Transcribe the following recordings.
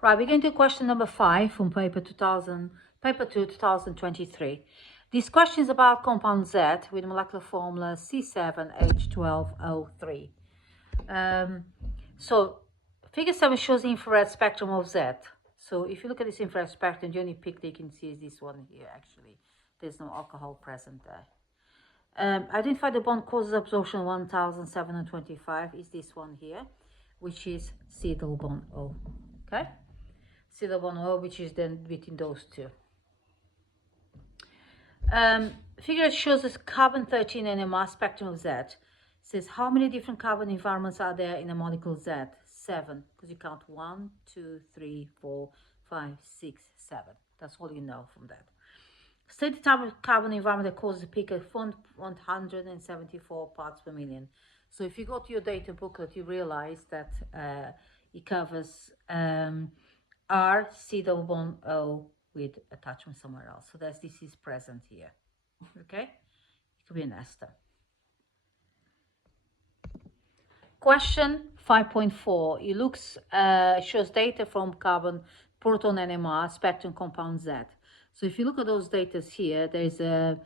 Right, we're going to question number 5 from paper 2, 2023. This question is about compound Z with molecular formula C7H12O3. So figure 7 shows the infrared spectrum of Z. So if you look at this infrared spectrum, the only picture you can see is this one here, actually. There's no alcohol present there. Identify the bond causes absorption 1725 is this one here, which is C double bond O. Okay? C double bond O, which is then between those two. Figure shows us carbon 13 NMR spectrum of Z. It says how many different carbon environments are there in a molecule Z? 7, because you count 1, 2, 3, 4, 5, 6, 7. That's all you know from that. State the type of carbon environment that causes a peak of 174 parts per million. So if you go to your data booklet, you realize that it covers R, C double bond O with attachment somewhere else. So this is present here. Okay? It could be an ester. Question 5.4. It shows data from carbon proton NMR spectrum compound Z. So if you look at those data here, there's a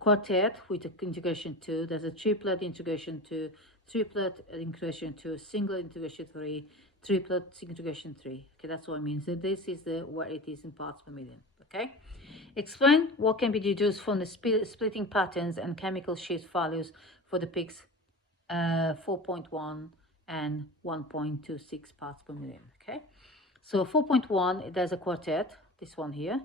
quartet with integration 2, there's a triplet integration 2, triplet integration 2, single integration 3, triplet integration 3. Okay, that's what it means. So this is where it is in parts per million. Okay, explain what can be deduced from the splitting patterns and chemical shift values for the peaks 4.1 and 1.26 parts per million. Okay, so 4.1, there's a quartet, this one here.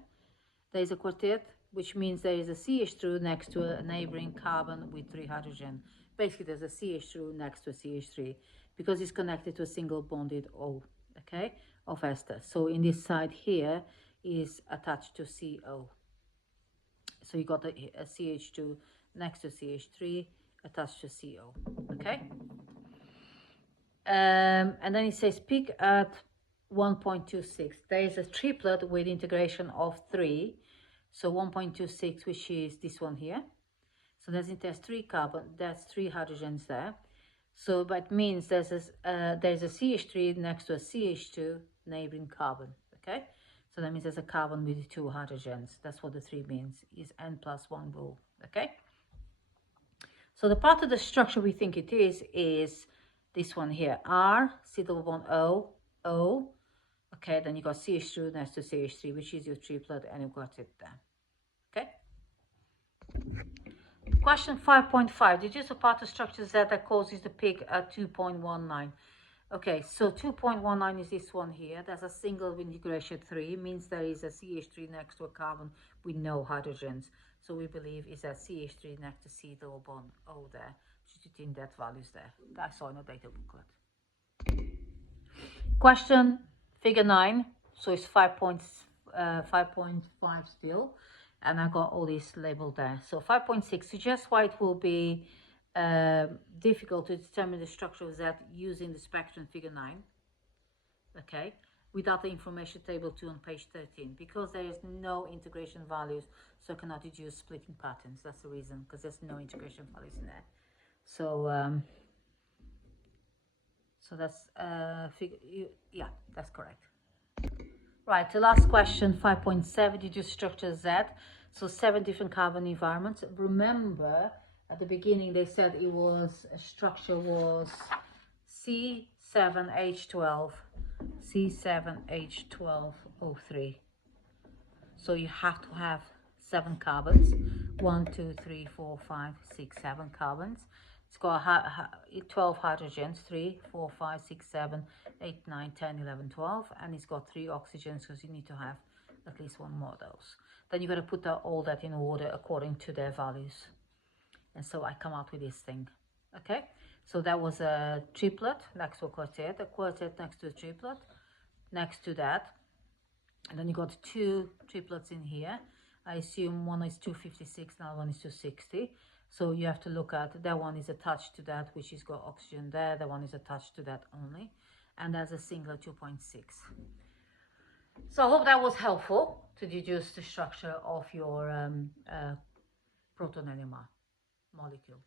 There is a quartet, which means there is a CH2 next to a neighboring carbon with 3 hydrogen. Basically, there's a CH2 next to a CH3 because it's connected to a single bonded O, okay, of ester. So in this side here is attached to CO. So you got a CH2 next to CH3 attached to CO, okay? And then it says peak at 1.26. There is a triplet with integration of 3. So 1.26, which is this one here. So there's 3 carbon, that's 3 hydrogens there. So that means there's a CH3 next to a CH2 neighboring carbon, okay? So that means there's a carbon with 2 hydrogens. That's what the 3 means, is N plus 1 rule, okay? So the part of the structure we think it is this one here, R, C double bond O, O. Okay, then you got CH2 next to CH3, which is your triplet, and you've got it there. Okay. Question 5.5. Deduce a part of structure Z that causes the peak at 2.19. Okay, so 2.19 is this one here. There's a single integration 3, means there is a CH3 next to a carbon with no hydrogens. So we believe is a CH3 next to C double bond O there. Should in that values there. I saw in the data booklet. Question figure 9. So it's 5.5 still. And I got all these labeled there. So 5.6 suggests why it will be difficult to determine the structure of Z using the spectrum figure 9. Okay, without the information table 2 on page 13, because there is no integration values, so I cannot deduce splitting patterns. That's the reason, because there's no integration values in there. So so that's yeah, that's correct. Right, the last question, 5.7, deduce structure Z. So 7 different carbon environments. Remember, at the beginning they said it was, a structure was C7H12O3. So you have to have 7 carbons, 1, 2, 3, 4, 5, 6, 7 carbons. It's got 12 hydrogens, 3, 4, 5, 6, 7, 8, 9, 10, 11, 12. And it's got 3 oxygens because you need to have at least 1 more of those. Then you got to put all that in order according to their values. And so I come out with this thing. Okay, so that was a triplet next to a quartet next to a triplet, next to that. And then you got 2 triplets in here. I assume one is 256, another one is 260. So you have to look at that one is attached to that, which has got oxygen there. That one is attached to that only. And there's a singular 2.6. So I hope that was helpful to deduce the structure of your proton NMR molecule.